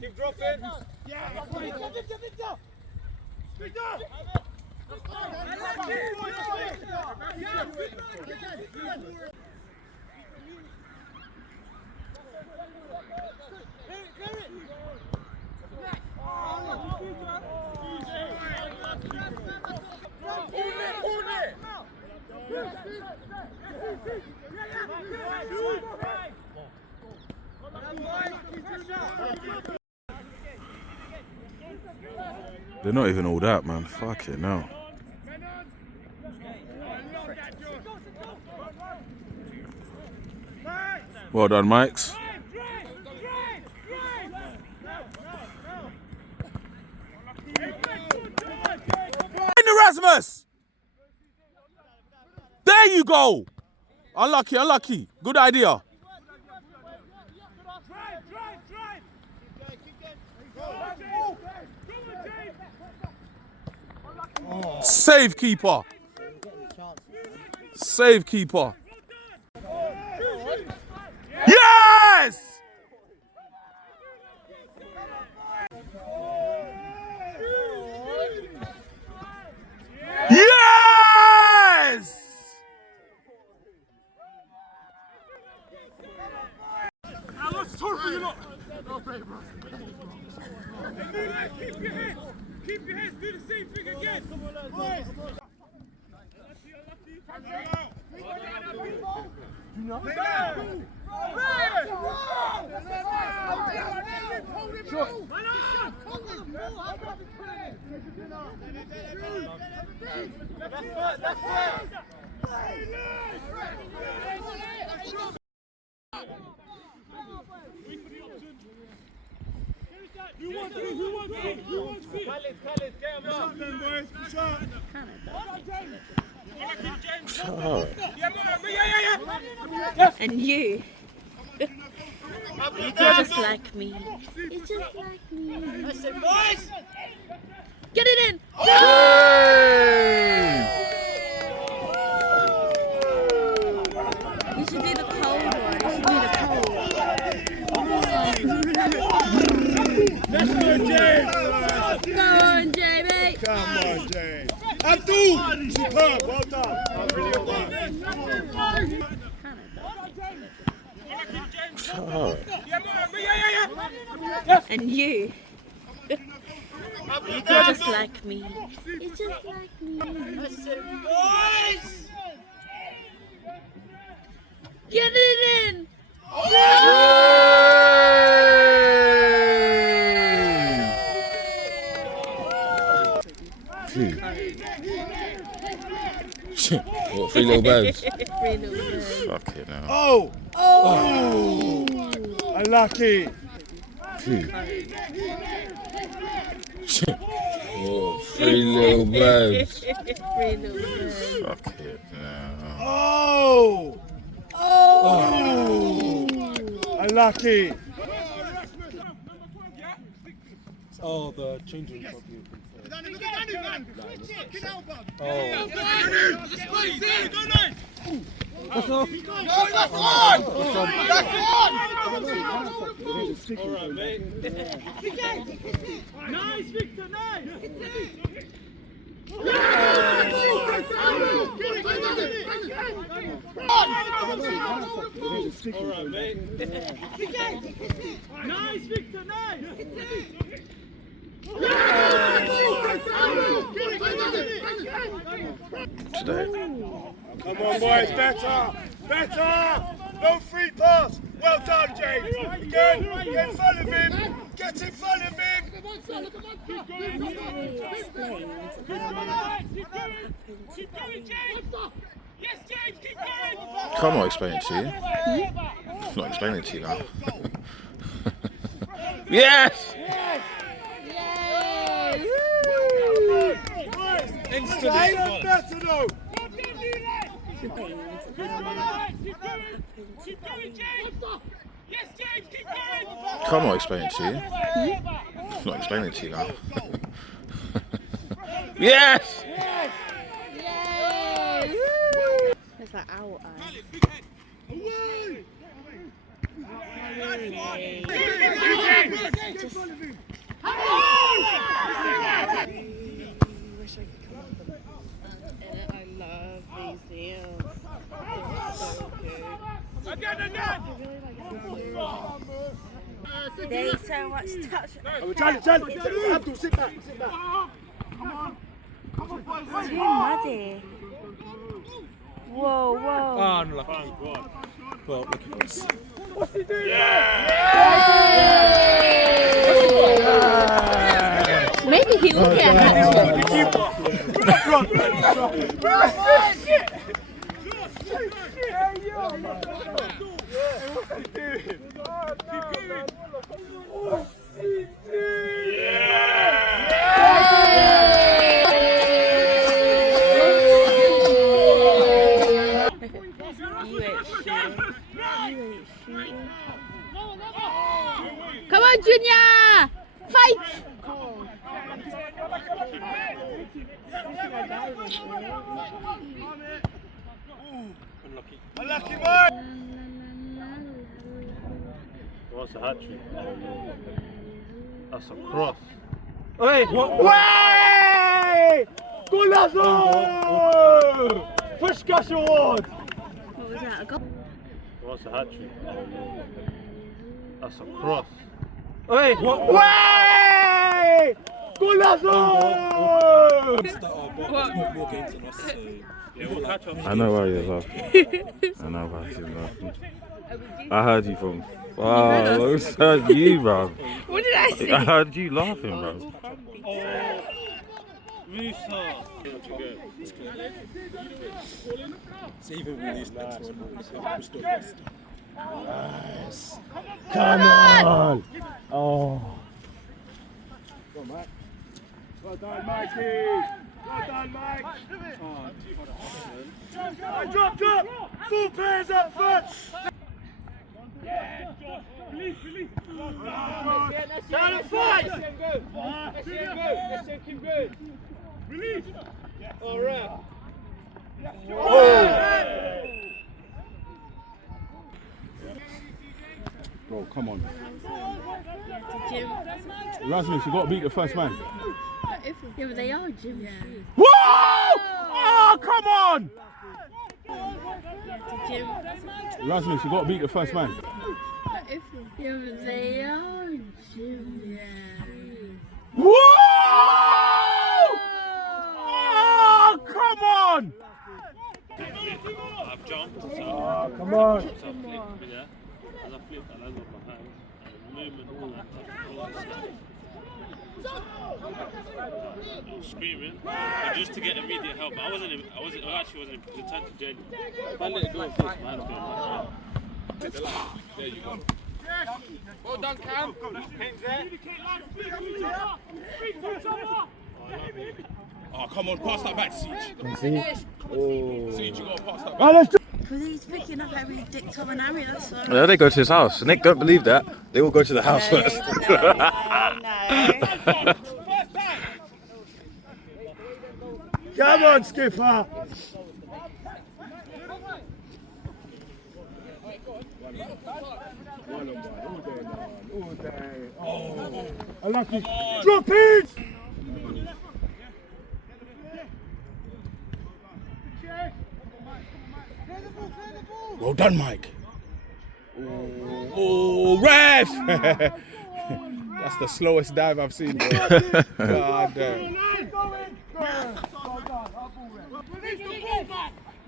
Keep dropping. They're not even all that, man. Fuck it, no. Well done, Mikes. Erasmus! There you go! Unlucky, unlucky. Good idea. Save keeper. Save keeper. Yes! Yes! Keep your heads, do the same thing again. Boys. Who wants it? Khaled, get him up. Boys, push up. And you. You're just like me. You're just like me. Listen, boys! Get it in! You should do the cold one. You should do the cold. Let's go, James! Go on, Jamie! Come on, James! Abdul! Superb! Well done! Really well done. And you. You're just like me. You're just like me. Listen, boys! Get it in! What, 3 little birds? 3 little birds. Fuck it now. Oh! Oh! Unlucky! Oh, 3 little birds. 3 little birds. Fuck it now. Oh! Oh! Unlucky! Oh, the changing room. That's on! That's on! Alright, mate. Nice, Victor, nice! Alright, mate. Nice, Victor, nice! Today. Come on, boys, better! Better! No free pass! Well done, James! Again, get in front of him! Get in front of him! Keep going, James! Yes, James, keep going! Can't not explain it to you. Not explain it to you now. Yes! Instantly better though! Keep going, Yes, James, keep going! Can't not explain it to you. Not explain it to you now. Yes! Yay! It's like owl eye. Wish I could come up with it. I love these deals. They're so good. They eat so much touch. Charlie, Abdul, sit back. It's too muddy. Whoa. Ah, unlucky. Well, lucky for us. Maybe he will get Come on, Junior! Fight! Unlucky boy! What's a hat trick? That's a cross. Hey! Way! Golazo! Pushkash Award! What was that? A goal? What's a hat trick? That's a cross. Hey! Way! Golazo! More games than us, so Yeah, we'll catch up. I know why you're laughing. I know why you're laughing. I heard you from. Wow, I heard you, bro. What did I say? I heard you laughing, bro. so even with these next one, we're still best. Nice. Come on! Oh. Well done, Mikey! Well done, Mike! Drop! Full pairs up front! Down and fight! Let's keep going! Release! Alright! Bro, come on. Jim. Erasmus, you got to beat the first man. Yeah, but they are Jim. Whoa! Oh, come on! Jim. Erasmus, you got to beat the first man. Yeah, but they are Jim. Whoa! Oh, come on! I've jumped. Oh, come on! So I flipped, yeah. As I flipped, I landed on my hand. And the moment when I touched the floor, I was screaming, and just to get immediate help. I actually wasn't in time to join. If I let it go, of course, my hand's going. There you go. Well done, Cam! Oh, come on, pass that back, Siege. Siege, you got to pass that back. Because he's picking up every Dick, Tom and Harry, that's all. Yeah, they go to his house. Nick, don't believe that. They will go to the house first. No. Come on, Skipper! All day. Oh, unlucky. Drop it! Well done, Mike. Oh, ref! That's the slowest dive I've seen, bro. God damn.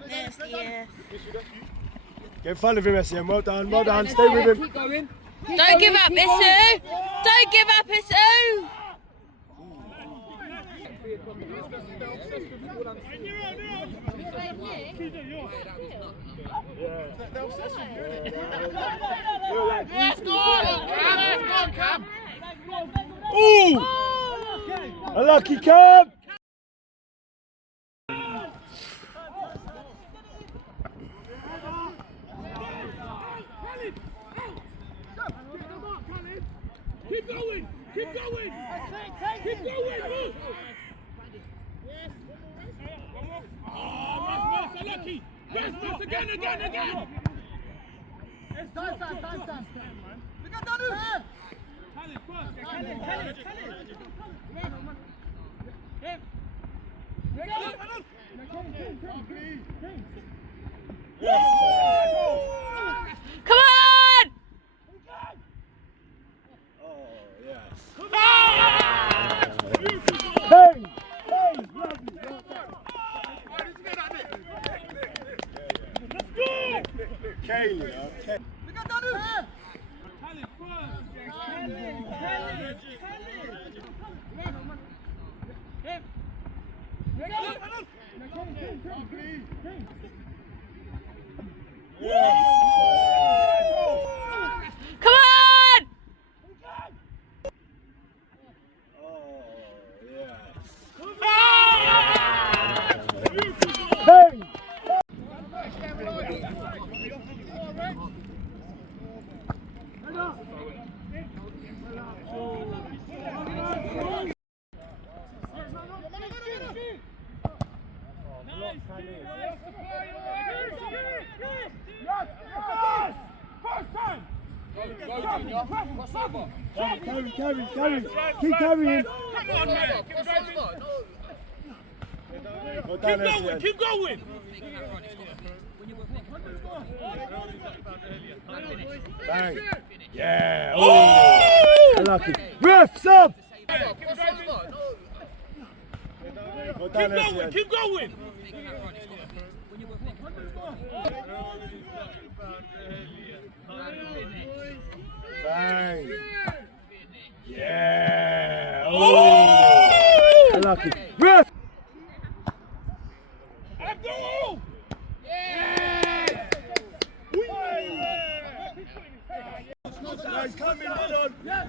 Yes. Get in front of him, SM. Well done. Stay with him. Don't give up, Isu! Don't give up, Isu! Let's go, Cam! Ooh! Unlucky, Cam! Keep going! Again! It's time. We got that. Come on! Oh, yes. Kane, we got that. Come on! Carry. Keep carrying. Keep going. Bang. Yeah. Oh! Lucky. Ref, sub. Keep going. Bang. Yeah. Oh! Lucky. Ref. Abdul! Yes! Guys, come in, hold on. Yes.